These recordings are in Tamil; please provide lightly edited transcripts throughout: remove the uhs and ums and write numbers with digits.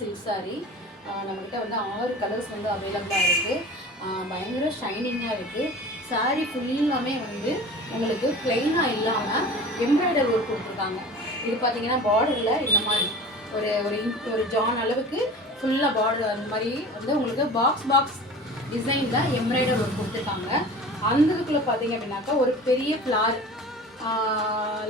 சில்க் சாரீ. நம்மக்கிட்ட வந்து 6 கலர்ஸ் வந்து அவைலபிளாக இருக்குது. பயங்கர ஷைனிங்காக இருக்குது. சாரீ ஃபுல்லாமே வந்து உங்களுக்கு பிளெயினாக இல்லாமல் எம்ப்ராய்டர் ஒர்க் கொடுத்துருக்காங்க. இது பார்த்தீங்கன்னா பார்டரில் இந்த மாதிரி ஒரு ஜான் அளவுக்கு ஃபுல்லாக பார்டர் அந்த மாதிரி வந்து உங்களுக்கு பாக்ஸ் டிசைனில் எம்ப்ராய்டர் ஒர்க் கொடுத்துருக்காங்க. அந்த இதுக்குள்ளே பார்த்தீங்க அப்படின்னாக்கா ஒரு பெரிய ஃப்ளார்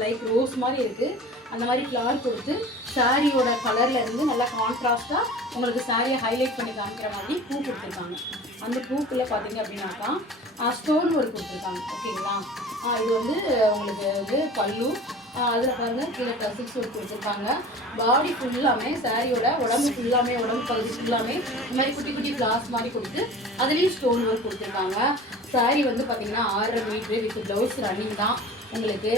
லைக் ரோஸ் மாதிரி இருக்குது. அந்த மாதிரி ஃப்ளார் கொடுத்து சாரியோட கலரில் இருந்து நல்லா கான்ட்ராஸ்ட்டாக உங்களுக்கு சாரியை ஹைலைட் பண்ணி காமிக்கிற மாதிரி பூ கொடுத்துருக்காங்க. அந்த பூக்குள்ளே பார்த்தீங்க அப்படின்னாக்கா ஸ்டோன் ஒர்க் கொடுத்துருக்காங்க. ஓகேங்களா? இது வந்து உங்களுக்கு வந்து பல்லு, அதில் பாருங்கள் கீழே டசில்ஸ் ஒர்க் கொடுத்துருக்காங்க. பாடி ஃபுல்லாமே சாரியோட உடம்பு பகுதி ஃபுல்லாமே இந்த மாதிரி குட்டி குட்டி ஃப்ளார்ஸ் மாதிரி கொடுத்து அதுலேயும் ஸ்டோன் ஒர்க் கொடுத்துருக்காங்க. சாரீ வந்து பார்த்தீங்கன்னா 6.5 மீட்ரு வித் ப்ளவுஸ் ரன்னிங் தான். உங்களுக்கு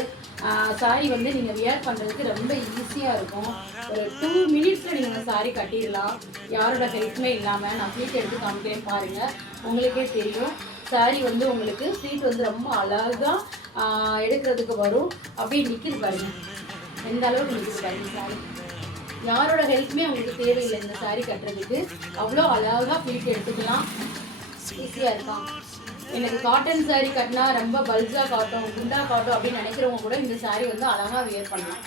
சாரீ வந்து நீங்கள் வியர் பண்ணுறதுக்கு ரொம்ப ஈஸியாக இருக்கும். ஒரு 2 மினிட்ஸில் நீங்கள் அந்த சாரீ கட்டிடலாம். யாரோட ஹெல்ப்புமே இல்லாமல். நான் ஃப்ளீட் எடுத்து காமிக்கிறேன் பாருங்கள், உங்களுக்கே தெரியும். சாரீ வந்து உங்களுக்கு ஃப்ளீட் வந்து ரொம்ப அழகாக எடுக்கிறதுக்கு வரும். அப்படியே நிற்கிது பாருங்கள், எந்த அளவுக்கு நிற்கிது பாருங்க சாரீ. யாரோட ஹெல்ப்புமே உங்களுக்கு தேவையில்லை இந்த சாரீ கட்டுறதுக்கு. அவ்வளோ அழகாக ஃப்ளீட் எடுத்துக்கலாம், ஈஸியாக இருக்கும். எனக்கு காட்டன் சாரீ கட்டினா ரொம்ப பல்ஜாக காட்டும், குண்டா காட்டும் அப்படின்னு நினைக்கிறவங்க கூட இந்த சாரீ வந்து அழகாக வியர் பண்ணலாம்.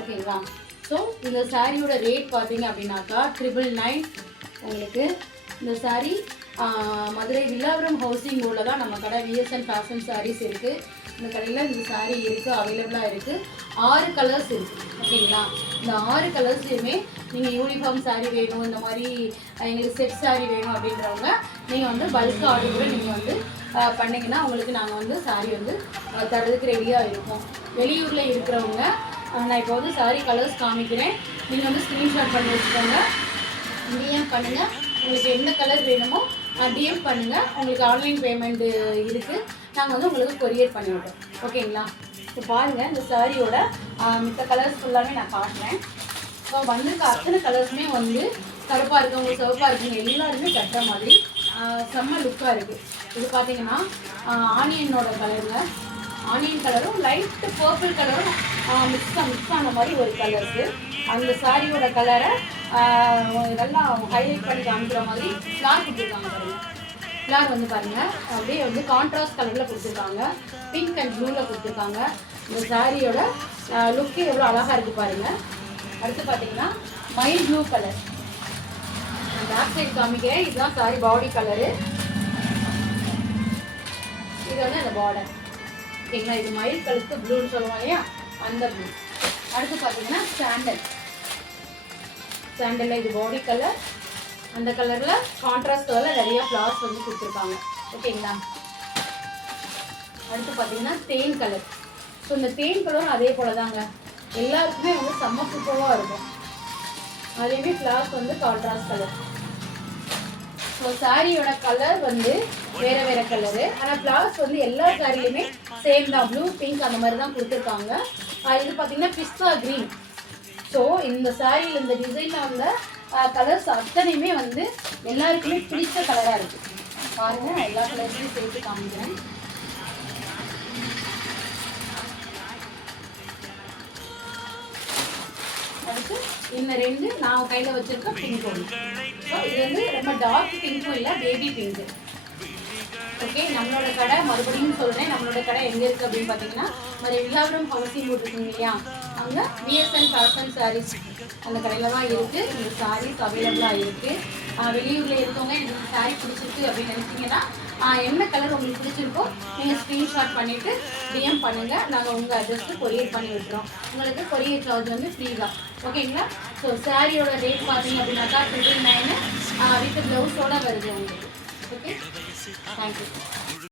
ஓகேங்களா? ஸோ இந்த சாரியோட ரேட் பார்த்தீங்க அப்படின்னாக்கா 999. உங்களுக்கு இந்த சாரீ மதுரை வில்லாவரம் ஹவுசிங் ரோடில் தான் நம்ம கடை VSN ஃபேஷன் சாரீஸ் இருக்குது. இந்த கடையில் இந்த சாரீ இருக்குது, அவைலபிளாக இருக்குது. 6 கலர்ஸ் இருக்குது. ஓகேங்களா? இந்த 6 கலர்ஸ்லையுமே நீங்கள் யூனிஃபார்ம் சாரீ வேணும், இந்த மாதிரி எங்களுக்கு செட் சாரீ வேணும் அப்படின்றவங்க நீங்கள் வந்து பல்க் ஆர்டர் கூட நீங்கள் வந்து பண்ணிங்கன்னா உங்களுக்கு நாங்கள் வந்து சாரீ வந்து தரதுக்கு ரெடியாக இருக்கும். வெளியூரில் இருக்கிறவங்க நான் இப்போ வந்து சாரீ கலர்ஸ் காமிக்கிறேன், நீங்கள் வந்து ஸ்க்ரீன்ஷாட் பண்ணி வச்சுக்கோங்க. டிஎம் பண்ணுங்கள். உங்களுக்கு எந்த கலர் வேணுமோ டிஎம் பண்ணுங்கள். உங்களுக்கு ஆன்லைன் பேமெண்ட்டு இருக்குது. நாங்கள் வந்து உங்களுக்கு கொரியர் பண்ணிவிட்டோம். ஓகேங்களா? இப்போ பாருங்கள், இந்த சாரியோட மித்த கலர்ஸ் ஃபுல்லாமே நான் காட்டுறேன். ஸோ வந்திருக்க அத்தனை கலர்ஸுமே வந்து கருப்பாக இருக்கவங்க, சிவப்பாக இருக்குங்க, எல்லாருமே கட்டுற மாதிரி செம்ம லுக்காக இருக்குது. இது பார்த்தீங்கன்னா ஆனியனோட கலருங்க. ஆனியன் கலரும் லைட் பர்பிள் கலரும் மிக்ஸ் ஆன மாதிரி ஒரு கலர்ஸு. அந்த சாரியோட கலரை நல்லா ஹைலைட் பண்ணி காமிக்கிற மாதிரி ஃப்ளார் கொடுத்துருக்காங்க பாருங்கள். ஃப்ளார் வந்து பாருங்கள் அப்படியே வந்து கான்ட்ராஸ்ட் கலரில் கொடுத்துருக்காங்க. பிங்க் அண்ட் ப்ளூவில் கொடுத்துருக்காங்க. இந்த சாரியோட லுக்கே எவ்வளோ அழகாக இருக்குது பாருங்கள். அடுத்து பார்த்தீங்கன்னா mild blue colour. Back side காமிக்கிறேன். இதுதான் சாரி பாடி கலரு. இது வந்து அந்த பார்டர். ஓகேங்களா? இது மயில் கழுத்து ப்ளூன்னு சொல்லுவோம் இல்லையா, அந்த ப்ளூ. அடுத்து பார்த்தீங்கன்னா சாண்டலில் இது பாடி கலர். அந்த கலரில் கான்ட்ராஸ்ட் கலரில் நிறைய ஃப்ளார்ஸ் வந்து கொடுத்துருக்காங்க. ஓகேங்களா? அடுத்து பார்த்தீங்கன்னா தேன் கலர். ஸோ இந்த தேன் கலரும் அதே போல் தாங்க, எல்லாருக்குமே வந்து செம்ம சூப்பராக இருக்கும். அதேமாதிரி ஃப்ளார்ஸ் வந்து கான்ட்ராஸ்ட் கலர். ஸோ சாரியோட கலர் வந்து வேறு கலரு, ஆனால் ஃப்ளார்ஸ் வந்து எல்லா சாரிலையுமே சேம் தான், ப்ளூ பிங்க் அந்த மாதிரி தான் கொடுத்துருக்காங்க. இது பார்த்தீங்கன்னா பிஸ்தா க்ரீன். ஸோ இந்த சாரியில் இந்த டிசைனில் வந்த கலர்ஸ் அத்தனையுமே வந்து எல்லாருக்குமே பிடிச்ச கலராக இருக்குது. பாருங்கள், எல்லா கலர்ஸையும் சேர்த்து காமிக்கிறேன். அடுத்து இந்த 2 நான் கையில் வச்சுருக்க பிங்க் ஒன்று. ஸோ இது வந்து ரொம்ப டார்க் பிங்க்கும் இல்லை, பேபி பிங்க்கு. ஓகே, நம்மளோட கடை மறுபடியும் சொல்கிறேன், நம்மளோட கடை எங்கே இருக்குது அப்படின்னு பார்த்தீங்கன்னா மதுரை வில்லாவரம் ஹவுசிங் ரோடு இருக்குங்க இல்லையா, அங்கே VSN ஃபேஷன் சாரீஸ் அந்த கடையில் தான் இருக்குது. இந்த சாரீஸ் அவைலபிளாக இருக்குது. வெளியூரில் இருக்கவங்க எனக்கு சாரீ பிடிச்சிருக்கு அப்படின்னு நினச்சிங்கன்னா என்ன கலர் உங்களுக்கு பிடிச்சிருக்கோ நீங்கள் ஸ்க்ரீன்ஷாட் பண்ணிவிட்டு டிஎம் பண்ணுங்கள். நாங்கள் உங்கள் அட்ரஸ்க்கு கொரியர் பண்ணி விட்டுறோம். உங்களுக்கு கொரியர் சார்ஜ் வந்து ஃப்ரீ தான். ஓகேங்களா? ஸோ சாரியோட ரேட் பார்த்தீங்க அப்படின்னாக்கா 999 வித் ப்ளவுஸோடு வருது உங்களுக்கு. Okay, thank you.